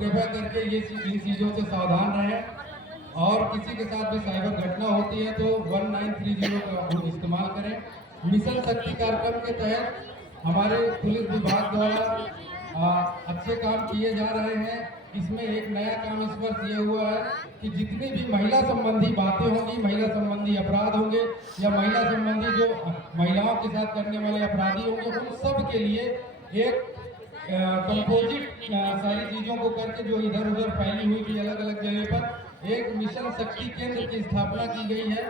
कृपया करके इन चीज़ों से सावधान रहें। और किसी के साथ भी साइबर घटना होती है तो 1930 का इस्तेमाल करें। मिशन शक्ति कार्यक्रम के तहत हमारे पुलिस विभाग द्वारा अच्छे काम किए जा रहे हैं। इसमें एक नया काम इस वर्ष ये हुआ है कि जितनी भी महिला संबंधी बातें होंगी, महिला संबंधी अपराध होंगे या महिला संबंधी जो महिलाओं के साथ करने वाले अपराधी होंगे, उन सब के लिए एक कंपोजिट सारी चीजों को करके जो इधर उधर फैली हुई थी अलग अलग जगह पर, एक मिशन शक्ति केंद्र की स्थापना की गई है।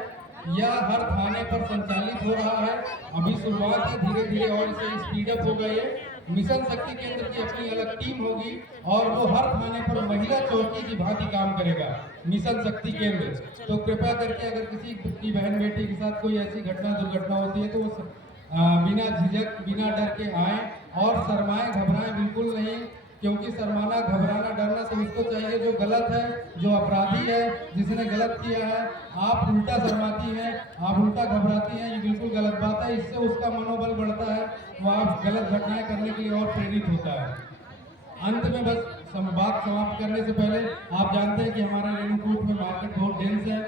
यह हर थाने पर संचालित हो रहा है। अभी शुरुआत है, धीरे धीरे और इसे स्पीडअप हो गई है। मिशन शक्ति केंद्र की अपनी अलग टीम होगी और वो हर थाने पर महिला चौकी की भांति काम करेगा, मिशन शक्ति केंद्र। तो कृपया करके अगर किसी की बहन बेटी के साथ कोई ऐसी घटना दुर्घटना होती है तो वो बिना झिझक बिना डर के आए और शर्माएं घबराएं बिल्कुल नहीं, क्योंकि शर्माना घबराना डरना तो उसको चाहिए जो गलत है, जो अपराधी है, जिसने गलत किया है। आप उल्टा शर्माती हैं, आप उल्टा घबराती हैं, ये बिल्कुल गलत बात है। इससे उसका मनोबल बढ़ता है, वो आप गलत घटनाएं करने के लिए और प्रेरित होता है। अंत में बस बात समाप्त करने से पहले, आप जानते हैं कि हमारा रेणुकूट में मार्केट बहुत डेंस है,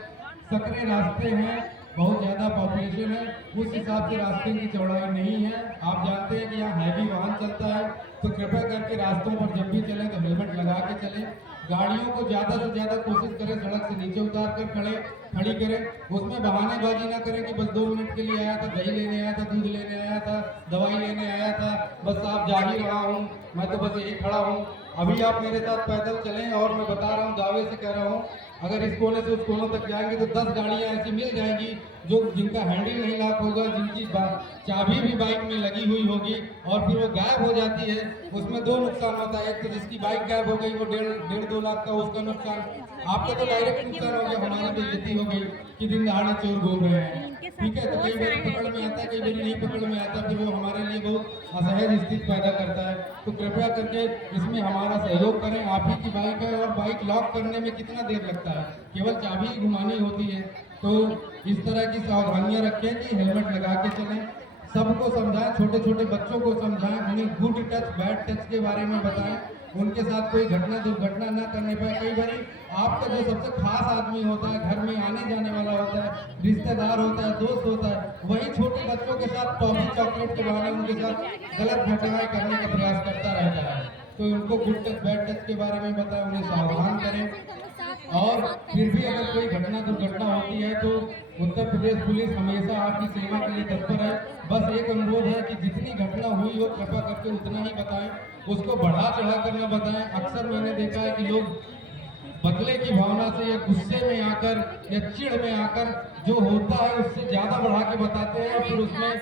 सकरे रास्ते हैं, बहुत ज़्यादा पॉपुलेशन है, उस हिसाब से रास्ते की चौड़ाई नहीं है। आप जानते हैं कि यहाँ हैवी वाहन चलता है, तो कृपया करके रास्तों पर जब भी चलें तो हेलमेट लगा के चलें। गाड़ियों को ज़्यादा से ज़्यादा कोशिश करें सड़क से नीचे उतार कर खड़ी करें। उसमें बहानेबाजी ना करें कि बस 2 मिनट के लिए आया था, दही लेने आया था, दूध लेने आया था, दवाई लेने आया था, बस आप जा ही रहा हूँ, मैं तो बस यही खड़ा हूँ। अभी आप मेरे साथ पैदल चलें और मैं बता रहा हूँ, दावे से कह रहा हूँ, अगर इस कोने से उस कोने तक जाएंगे तो 10 गाड़ियाँ ऐसी मिल जाएंगी जो जिनका हैंडल नहीं लॉक होगा, जिनकी चाबी भी बाइक में लगी हुई होगी और फिर वो गायब हो जाती है। उसमें 2 नुकसान होता है, एक तो जिसकी बाइक गायब हो गई वो 1.5-2 लाख का उसका नुकसान, आपका तो डायरेक्ट नुकसान हो गया, हमारी बेइज्जती हो गई कि दिन दहाड़े चोर घूम रहे हैं। ठीक है, तो कई बार पकड़ में आता है, कई बार नहीं पकड़ में आता, फिर वो हमारे लिए बहुत असहज स्थिति पैदा करता है। तो कृपया करके इसमें हमारा सहयोग करें। आप ही की बाइक है और बाइक लॉक करने में कितना देर लगता है, केवल चाबी ही घुमानी होती है। तो इस तरह की सावधानियां रखें कि हेलमेट लगा के चलें। सबको समझाएं, छोटे छोटे बच्चों को समझाएं, उन्हें गुड टच बैड टच के बारे में बताएं, उनके साथ कोई घटना दुर्घटना न करने पाए। कई बार आपका जो सबसे खास आदमी होता है, घर में आने जाने वाला होता है, रिश्तेदार होता है, दोस्त होता है, वही छोटे बच्चों के साथ टॉफी चॉकलेट के बहाने उनके साथ गलत घटनाएं करने का प्रयास करता रहता है। तो उनको गुड टच बैड टच के बारे में बताएं, उन्हें सावधान करें। और फिर भी अगर कोई घटना दुर्घटना होती है तो उत्तर प्रदेश पुलिस हमेशा आपकी सेवा के लिए तत्पर है। बस एक अनुरोध है कि जितनी घटना हुई हो कृपया करके उतना ही बताएं, उसको बढ़ा चढ़ा कर न बताएं। अक्सर मैंने देखा है कि लोग बदले की भावना से या गुस्से में आकर या चिढ़ में आकर जो होता है उससे ज्यादा बढ़ा के बताते हैं और फिर उसमें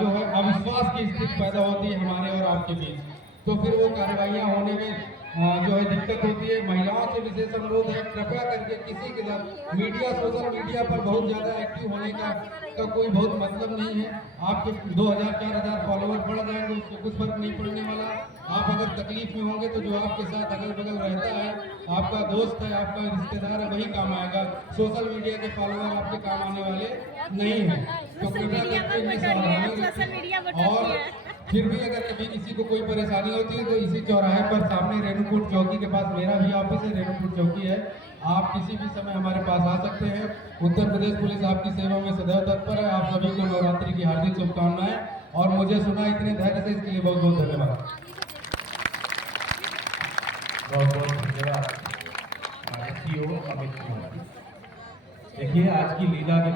जो है अविश्वास की स्थिति पैदा होती है हमारे और आपके बीच। तो फिर वो कार्रवाइयाँ होने में जो है दिक्कत होती है। महिलाओं से विशेष अनुरोध है, कृपया करके किसी के साथ मीडिया सोशल मीडिया पर बहुत ज़्यादा एक्टिव होने का कोई बहुत मतलब नहीं है। आपके 2000-4000 फॉलोवर बढ़ जाएंगे, उससे कुछ फर्क नहीं पड़ने वाला। आप अगर तकलीफ में होंगे तो जो आपके साथ अगल बगल रहता है, आपका दोस्त है, आपका रिश्तेदार है, वही काम आएगा। सोशल मीडिया के फॉलोवर आपके काम आने वाले नहीं है। तो कृपया करके और फिर भी अगर कभी किसी को कोई परेशानी होती है तो इसी चौराहे पर सामने रेणुकूट चौकी के पास मेरा भी ऑफिस है, रेणुकूट चौकी है, आप किसी भी समय हमारे पास आ सकते हैं। उत्तर प्रदेश पुलिस आपकी सेवा में सदैव तत्पर है। आप सभी को नवरात्रि की हार्दिक शुभकामनाएं और मुझे सुना इतने धैर्य से, इसके लिए बहुत बहुत धन्यवाद। बहुत बहुत धन्यवाद। देखिए आज की लीला के